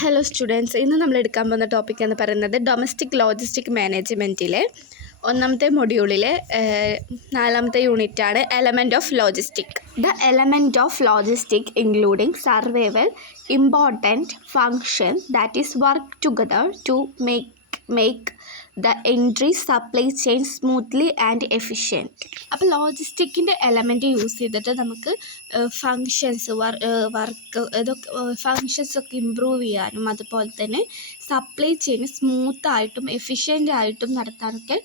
Hello students, ഇന്ന് നമ്മൾ എടുക്കാൻ പോകുന്ന ടോപ്പിക് എന്ന് പറയുന്നത് ഡൊമസ്റ്റിക് ലോജിസ്റ്റിക് മാനേജ്മെൻറ്റിലെ ഒന്നാമത്തെ മൊഡ്യൂളിലെ 4ാമത്തെ യൂണിറ്റാണ് element of logistic. The element of logistic including survival important function that is work together to make the entry supply chain smoothly and efficient. അപ്പോൾ ലോജിസ്റ്റിക്കിൻ്റെ എലമെൻറ്റ് യൂസ് ചെയ്തിട്ട് നമുക്ക് ഫങ്ഷൻസ് വർക്ക് ഇതൊക്കെ ഫങ്ഷൻസൊക്കെ ഇമ്പ്രൂവ് ചെയ്യാനും അതുപോലെ തന്നെ സപ്ലൈ ചെയിൻ സ്മൂത്തായിട്ടും എഫിഷ്യൻ്റായിട്ടും നടത്താനൊക്കെ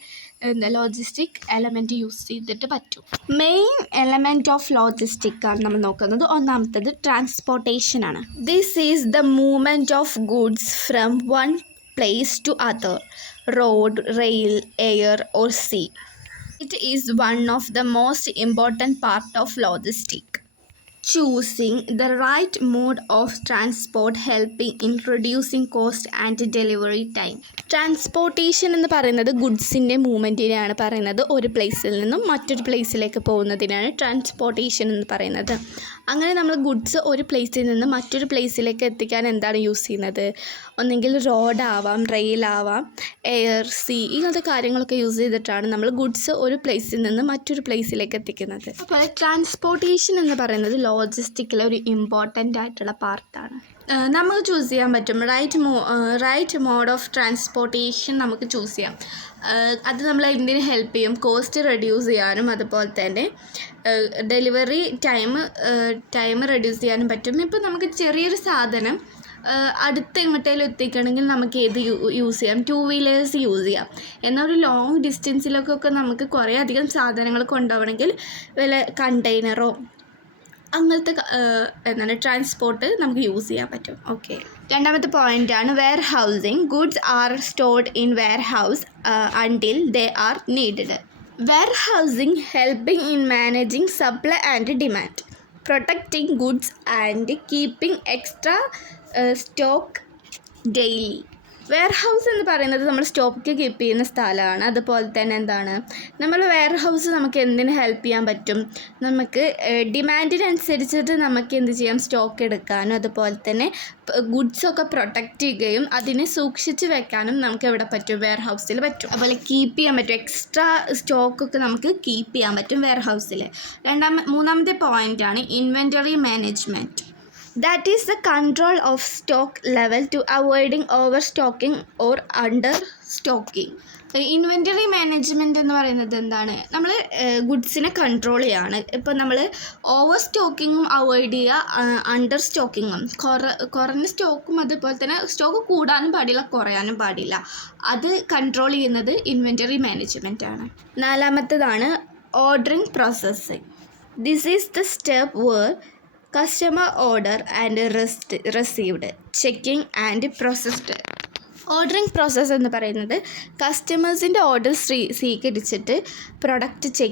ലോജിസ്റ്റിക് എലമെൻറ്റ് യൂസ് ചെയ്തിട്ട് പറ്റും. മെയിൻ എലമെൻറ്റ് ഓഫ് ലോജിസ്റ്റിക് ആണ് നമ്മൾ നോക്കുന്നത്. ഒന്നാമത്തത് ട്രാൻസ്പോർട്ടേഷനാണ്. This is the movement of goods from one place to other, road, rail, air or sea. It is one of the most important part of logistics. Choosing the right mode of transport helping in reducing cost and delivery time. Transportation എന്ന് പറയുന്നത് ഗുഡ്സിൻ്റെ മൂവ്മെൻറ്റിനെയാണ് പറയുന്നത്. ഒരു പ്ലേസിൽ നിന്നും മറ്റൊരു പ്ലേസിലേക്ക് പോകുന്നതിനാണ് transportation എന്ന് പറയുന്നത്. അങ്ങനെ നമ്മൾ ഗുഡ്സ് ഒരു പ്ലേസിൽ നിന്ന് മറ്റൊരു പ്ലേസിലേക്ക് എത്തിക്കാൻ എന്താണ് യൂസ് ചെയ്യുന്നത്? ഒന്നെങ്കിൽ റോഡാവാം, റെയിലാവാം, എയർ, സീ, ഇങ്ങനത്തെ കാര്യങ്ങളൊക്കെ യൂസ് ചെയ്തിട്ടാണ് നമ്മൾ ഗുഡ്സ് ഒരു പ്ലേസിൽ നിന്ന് മറ്റൊരു പ്ലേസിലേക്ക് എത്തിക്കുന്നത്. അപ്പോൾ ട്രാൻസ്പോർട്ടേഷൻ എന്ന് പറയുന്നത് ലോജിസ്റ്റിക്കിലെ ഒരു ഇമ്പോർട്ടൻ്റ് ആയിട്ടുള്ള പാർട്ടാണ്. നമുക്ക് ചൂസ് ചെയ്യാൻ പറ്റും. റൈറ്റ് മോഡ് ഓഫ് ട്രാൻസ്പോർട്ടേഷൻ നമുക്ക് ചൂസ് ചെയ്യാം. അത് നമ്മളെ എന്തിനു ഹെൽപ്പ് ചെയ്യും? കോസ്റ്റ് റെഡ്യൂസ് ചെയ്യാനും അതുപോലെ തന്നെ ഡെലിവറി ടൈം റെഡ്യൂസ് ചെയ്യാനും പറ്റും. ഇപ്പോൾ നമുക്ക് ചെറിയൊരു സാധനം അടുത്ത് എങ്ങോട്ടേലും എത്തിക്കണമെങ്കിൽ നമുക്ക് ഏത് യൂസ് ചെയ്യാം? 2 വീലേഴ്സ് യൂസ് ചെയ്യാം. എന്നാൽ ഒരു ലോങ് ഡിസ്റ്റൻസിലൊക്കെ നമുക്ക് കുറേ അധികം സാധനങ്ങൾ കൊണ്ടുപോകണമെങ്കിൽ വല്ല കണ്ടെയ്നറോ അങ്ങനത്തെ ട്രാൻസ്പോർട്ട് നമുക്ക് യൂസ് ചെയ്യാൻ പറ്റും. ഓക്കെ, രണ്ടാമത്തെ പോയിൻ്റാണ് warehousing. Goods are stored in warehouse until they are needed. Warehousing helping in managing supply and demand, protecting goods and keeping extra stock daily. Warehouse എന്ന് പറയുന്നത് നമ്മൾ stock keep ചെയ്യുന്ന സ്ഥലമാണ്. അതുപോലെ തന്നെ എന്താണ്, നമ്മൾ wear house നമുക്ക് എന്തിന് ഹെൽപ്പ് ചെയ്യാൻ പറ്റും? നമുക്ക് ഡിമാൻഡിനനുസരിച്ചിട്ട് നമുക്ക് എന്ത് ചെയ്യാം? സ്റ്റോക്ക് എടുക്കാനും അതുപോലെ തന്നെ ഗുഡ്സൊക്കെ പ്രൊട്ടക്റ്റ് ചെയ്യുകയും അതിനെ സൂക്ഷിച്ച് വെക്കാനും നമുക്ക് എവിടെ പറ്റും? വെയർ ഹൗസിൽ പറ്റും. അതുപോലെ കീപ്പ് ചെയ്യാൻ പറ്റും. എക്സ്ട്രാ സ്റ്റോക്കൊക്കെ നമുക്ക് കീപ്പ് ചെയ്യാൻ പറ്റും വെയർ ഹൗസിൽ. മൂന്നാമത്തെ പോയിൻ്റാണ് inventory management. That is the control of stock level to avoiding overstocking or understocking. Inventory management എന്ന് പറയുന്നത് എന്താണ്? നമ്മൾ ഗുഡ്സിനെ കൺട്രോൾ ചെയ്യാണ്. ഇപ്പോൾ നമ്മൾ ഓവർ സ്റ്റോക്കിങ്ങും അവോയ്ഡ് ചെയ്യുക, അണ്ടർ സ്റ്റോക്കിങ്ങും. കുറഞ്ഞ സ്റ്റോക്കും അതുപോലെ തന്നെ സ്റ്റോക്ക് കൂടാനും പാടില്ല, കുറയാനും പാടില്ല. അത് കൺട്രോൾ ചെയ്യുന്നത് ഇൻവെൻ്ററി മാനേജ്മെൻ്റ് ആണ്. നാലാമത്തേതാണ് ordering processing. This is the step where customer order and received, checking and processed. Ordering process എന്ന് പറയുന്നത് കസ്റ്റമേഴ്സിൻ്റെ ഓർഡർ സ്വീകരിച്ചിട്ട് പ്രൊഡക്റ്റ്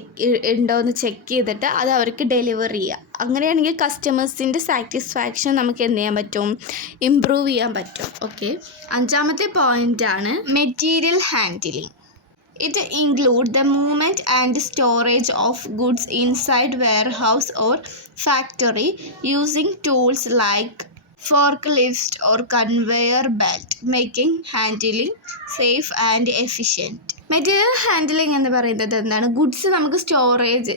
ഉണ്ടോയെന്ന് ചെക്ക് ചെയ്തിട്ട് അത് അവർക്ക് ഡെലിവറി ചെയ്യുക. അങ്ങനെയാണെങ്കിൽ കസ്റ്റമേഴ്സിൻ്റെ സാറ്റിസ്ഫാക്ഷൻ നമുക്ക് എന്ത് ചെയ്യാൻ പറ്റും? ഇമ്പ്രൂവ് ചെയ്യാൻ പറ്റും. ഓക്കെ, അഞ്ചാമത്തെ പോയിൻ്റാണ് material handling. It includes the movement and storage of goods inside warehouse or factory using tools like forklift or conveyor belt, making handling safe and efficient. Material handling എന്ന് പറയുന്നത് എന്താണ്? ഗുഡ്സ് നമുക്ക് storage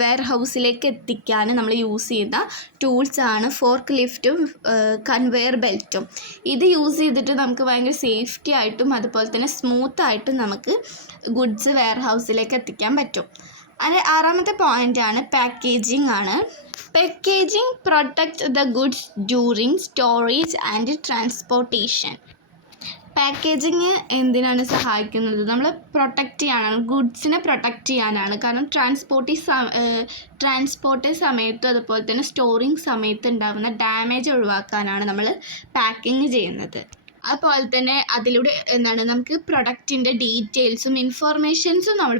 wear ഹൗസിലേക്ക് എത്തിക്കാൻ നമ്മൾ use ചെയ്യുന്ന ടൂൾസാണ് fork ലിഫ്റ്റും conveyor ബെൽറ്റും. ഇത് use ചെയ്തിട്ട് നമുക്ക് ഭയങ്കര സേഫ്റ്റി ആയിട്ടും അതുപോലെ തന്നെ സ്മൂത്തായിട്ടും നമുക്ക് ഗുഡ്സ് വെയർ ഹൗസിലേക്ക് എത്തിക്കാൻ പറ്റും. അതിൻ്റെ ആറാമത്തെ പോയിൻ്റാണ് പാക്കേജിംഗ് ആണ്. Packaging protect the goods during storage and transportation. Packaging എന്തിനാണ് സഹായിക്കുന്നത്? നമ്മൾ പ്രൊട്ടക്റ്റ് ചെയ്യാനാണ്, ഗുഡ്സിനെ പ്രൊട്ടക്റ്റ് ചെയ്യാനാണ്. കാരണം ട്രാൻസ്പോർട്ട് സമയത്തും അതുപോലെ തന്നെ സ്റ്റോറിങ് സമയത്ത് ഉണ്ടാകുന്ന ഡാമേജ് ഒഴിവാക്കാനാണ് നമ്മൾ പാക്കിങ് ചെയ്യുന്നത്. അതുപോലെ തന്നെ അതിലൂടെ നമുക്ക് പ്രൊഡക്റ്റിൻ്റെ ഡീറ്റെയിൽസും ഇൻഫോർമേഷൻസും നമ്മൾ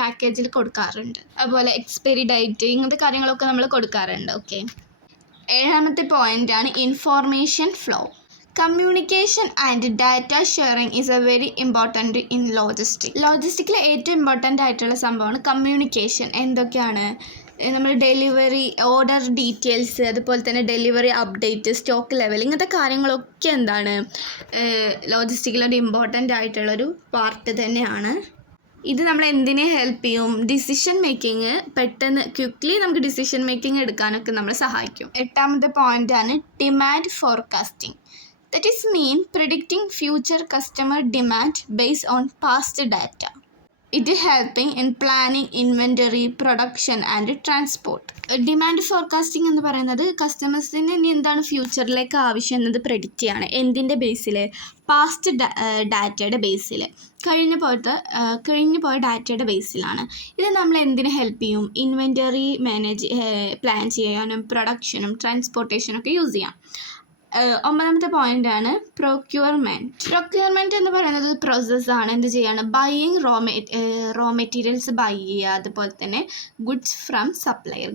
പാക്കേജിൽ കൊടുക്കാറുണ്ട്. അതുപോലെ എക്സ്പയറി ഡേറ്റ് ഇങ്ങനത്തെ കാര്യങ്ങളൊക്കെ നമ്മൾ കൊടുക്കാറുണ്ട്. ഓക്കെ, ഏഴാമത്തെ പോയിൻ്റാണ് information flow. Communication and data sharing is a very important in logistic. ലോജിസ്റ്റിക്കിലെ ഏറ്റവും ഇമ്പോർട്ടൻ്റ് ആയിട്ടുള്ള സംഭവമാണ് കമ്മ്യൂണിക്കേഷൻ. എന്തൊക്കെയാണ്? നമ്മൾ ഡെലിവറി ഓർഡർ ഡീറ്റെയിൽസ്, അതുപോലെ തന്നെ ഡെലിവറി അപ്ഡേറ്റ്, സ്റ്റോക്ക് ലെവൽ, ഇങ്ങനത്തെ കാര്യങ്ങളൊക്കെ എന്താണ് ലോജിസ്റ്റിക്കിലൊരു ഇമ്പോർട്ടൻ്റ് ആയിട്ടുള്ളൊരു പാർട്ട് തന്നെയാണ്. ഇത് നമ്മൾ എന്തിനെ ഹെൽപ്പ് ചെയ്യും? ഡിസിഷൻ മേക്കിങ് പെട്ടെന്ന് ക്വിക്ക്ലി നമുക്ക് ഡിസിഷൻ മേക്കിംഗ് എടുക്കാനൊക്കെ നമ്മളെ സഹായിക്കും. 8ാമത്തെ പോയിൻ്റാണ് demand forecasting. That is mean predicting future customer demand based on past data. ഇത് helping in planning inventory, production and transport. Demand forecasting എന്ന് പറയുന്നത് കസ്റ്റമേഴ്സിന് ഇനി എന്താണ് ഫ്യൂച്ചറിലേക്ക് ആവശ്യം എന്നത് പ്രെഡിക്റ്റ് ചെയ്യാണ്. എന്തിൻ്റെ ബേസിൽ? പാസ്റ്റ് ഡാറ്റയുടെ ബേസിൽ, കഴിഞ്ഞു പോയ ഡാറ്റയുടെ ബേസിലാണ്. ഇത് നമ്മൾ എന്തിനു ഹെൽപ്പ് ചെയ്യും? ഇൻവെൻ്ററി പ്ലാൻ ചെയ്യാനും പ്രൊഡക്ഷനും ട്രാൻസ്പോർട്ടേഷനും ഒക്കെ യൂസ് ചെയ്യാം. 9ാമത്തെ പോയിൻ്റാണ് പ്രൊക്യൂർമെൻറ്റ് എന്ന് പറയുന്നത് പ്രോസസ്സാണ്. എന്ത് ചെയ്യാണ്? ബൈയിങ് റോ മെറ്റീരിയൽസ് ബൈ ചെയ്യുക, അതുപോലെ തന്നെ ഗുഡ്സ് ഫ്രം സപ്ലയർ.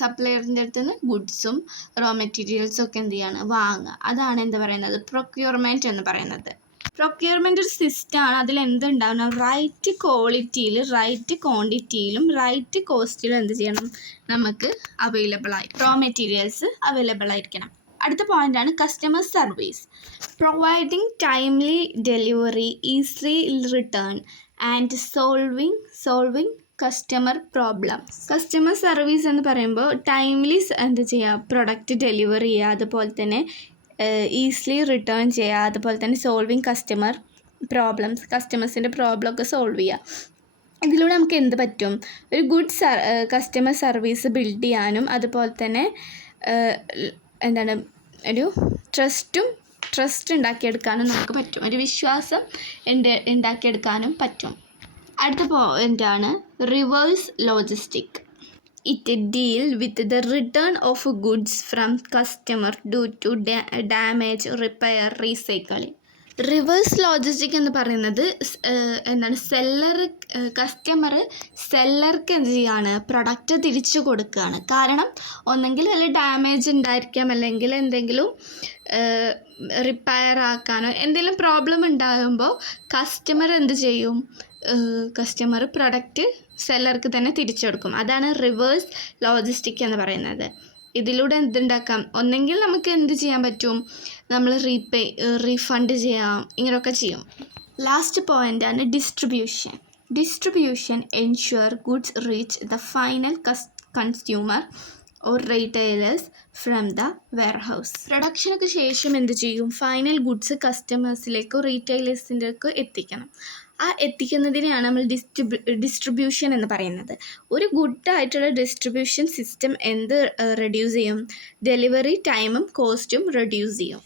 സപ്ലയറിൻ്റെ അടുത്ത് നിന്ന് ഗുഡ്സും റോ മെറ്റീരിയൽസും ഒക്കെ എന്ത് ചെയ്യാണ്? വാങ്ങുക. അതാണ് എന്ത് പറയുന്നത്? പ്രൊക്യൂർമെൻറ്റ് എന്ന് പറയുന്നത്. പ്രൊക്യൂർമെൻ്റ് ഒരു സിസ്റ്റമാണ്. അതിൽ എന്തുണ്ടാവണം? റൈറ്റ് ക്വാളിറ്റിയിൽ, റൈറ്റ് ക്വാണ്ടിറ്റിയിലും, റൈറ്റ് കോസ്റ്റിലും എന്ത് ചെയ്യണം? നമുക്ക് റോ മെറ്റീരിയൽസ് അവൈലബിൾ ആയിരിക്കണം. അടുത്ത പോയിൻ്റാണ് customer service. Providing timely delivery, easily return and solving customer problems. Customer service എന്ന് പറയുമ്പോൾ ടൈംലി എന്ത് ചെയ്യുക? പ്രൊഡക്റ്റ് ഡെലിവറി ചെയ്യുക, അതുപോലെ തന്നെ ഈസിലി റിട്ടേൺ ചെയ്യുക, അതുപോലെ തന്നെ സോൾവിങ് കസ്റ്റമർ പ്രോബ്ലംസ്, കസ്റ്റമേഴ്സിൻ്റെ പ്രോബ്ലമൊക്കെ സോൾവ് ചെയ്യുക. ഇതിലൂടെ നമുക്ക് എന്ത് പറ്റും? ഒരു ഗുഡ് കസ്റ്റമർ സർവീസ് ബിൽഡ് ചെയ്യാനും, അതുപോലെ തന്നെ ഒരു ട്രസ്റ്റ് ഉണ്ടാക്കിയെടുക്കാനും നമുക്ക് പറ്റും. ഒരു വിശ്വാസം ഉണ്ടാക്കിയെടുക്കാനും പറ്റും. അടുത്ത പോയിൻ്റാണ് reverse logistic. It deal with the return of goods from customer due to damage, repair, recycling. Reverse logistic എന്ന് പറയുന്നത് കസ്റ്റമർ സെല്ലർക്ക് എന്ത് ചെയ്യുകയാണ്? പ്രൊഡക്റ്റ് തിരിച്ചു കൊടുക്കുകയാണ്. കാരണം ഒന്നെങ്കിൽ വല്ല ഡാമേജ് ഉണ്ടായിരിക്കാം, അല്ലെങ്കിൽ എന്തെങ്കിലും റിപ്പയർ ആക്കാനോ എന്തെങ്കിലും പ്രോബ്ലം ഉണ്ടാകുമ്പോൾ കസ്റ്റമർ എന്ത് ചെയ്യും? കസ്റ്റമർ പ്രൊഡക്റ്റ് സെല്ലർക്ക് തന്നെ തിരിച്ചു കൊടുക്കും. അതാണ് റിവേഴ്സ് ലോജിസ്റ്റിക് എന്ന് പറയുന്നത്. ഇതിലൂടെ എന്തുണ്ടാക്കാം? ഒന്നെങ്കിൽ നമുക്ക് എന്ത് ചെയ്യാൻ പറ്റും? നമ്മൾ റീഫണ്ട് ചെയ്യാം, ഇങ്ങനെയൊക്കെ ചെയ്യും. ലാസ്റ്റ് പോയിൻ്റാണ് distribution ensure goods reach the final consumer or retailers from the warehouse. പ്രൊഡക്ഷനൊക്കെ ശേഷം എന്ത് ചെയ്യും? ഫൈനൽ ഗുഡ്സ് കസ്റ്റമേഴ്സിലേക്കോ റീറ്റെയിലേഴ്സിൻ്റെക്കോ എത്തിക്കണം. ആ എത്തിക്കുന്നതിനെയാണ് നമ്മൾ ഡിസ്ട്രിബ്യൂഷൻ എന്ന് പറയുന്നത്. ഒരു ഗുഡായിട്ടുള്ള ഡിസ്ട്രിബ്യൂഷൻ സിസ്റ്റം എന്ത് റെഡ്യൂസ് ചെയ്യും? ഡെലിവറി ടൈമും കോസ്റ്റും റെഡ്യൂസ് ചെയ്യും.